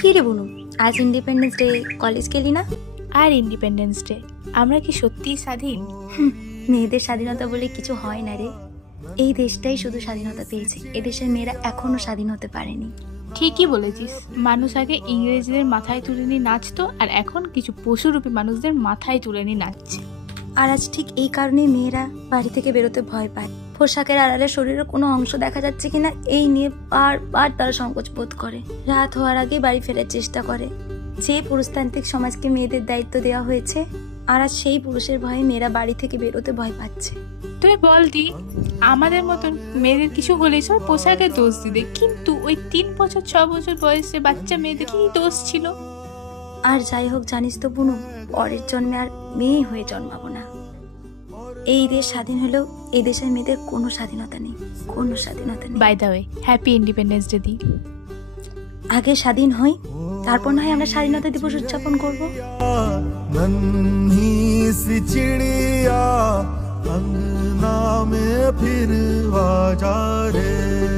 কি রে বুনু, আজ ইন্ডিপেন্ডেন্স ডে কলেজ গেলি না? আর ইন্ডিপেন্ডেন্স ডে, আমরা কি সত্যিই স্বাধীন? মেয়েদের স্বাধীনতা বলে কিছু হয় না রে। এই দেশটাই শুধু স্বাধীনতা পেয়েছে, এদেশের মেয়েরা এখনো স্বাধীন হতে পারেনি। ঠিকই বলেছিস, মানুষ আগে ইংরেজদের মাথায় তুলে নিয়ে নাচতো, আর এখন কিছু পশুরূপী মানুষদের মাথায় তুলে নিয়ে নাচছে। আর আজ ঠিক এই কারণেই মেয়েরা বাড়ি থেকে বেরোতে ভয় পায়। পোশাকের আড়ালে শরীরের কোনো অংশ দেখা যাচ্ছে কিনা এই নিয়ে বারবার তারা সংকোচ বোধ করে। রাত হওয়ার আগে বাড়ি ফেরার চেষ্টা করে। যে পুরুষতান্ত্রিক সমাজকে মেয়েদের দায়িত্ব দেওয়া হয়েছে, আর আজ সেই পুরুষের ভয়ে মেয়েরা বাড়ি থেকে বেরোতে ভয় পাচ্ছে। তুই বলতি আমাদের মতন মেয়েদের কিছু হলেই সব পোশাকের দোষ দিবে, কিন্তু ওই 3 বছর 6 বছর বয়সে বাচ্চা মেয়েদের কি দোষ ছিল? আর যাই হোক, জানিস তো বুনু, পরের জন্মে আর মেয়ে হয়ে জন্মাবো না। এই দেশ স্বাধীন হলেও এই দেশের মেয়েদের কোনো স্বাধীনতা নেই, কোনো স্বাধীনতা নেই। By the way, happy independence day দি। আগে স্বাধীন হই, তারপর না হয় আমরা স্বাধীনতা দিবস উদযাপন করবো। नन्ही सी चिड़िया अंगना में फिर आ जा रे।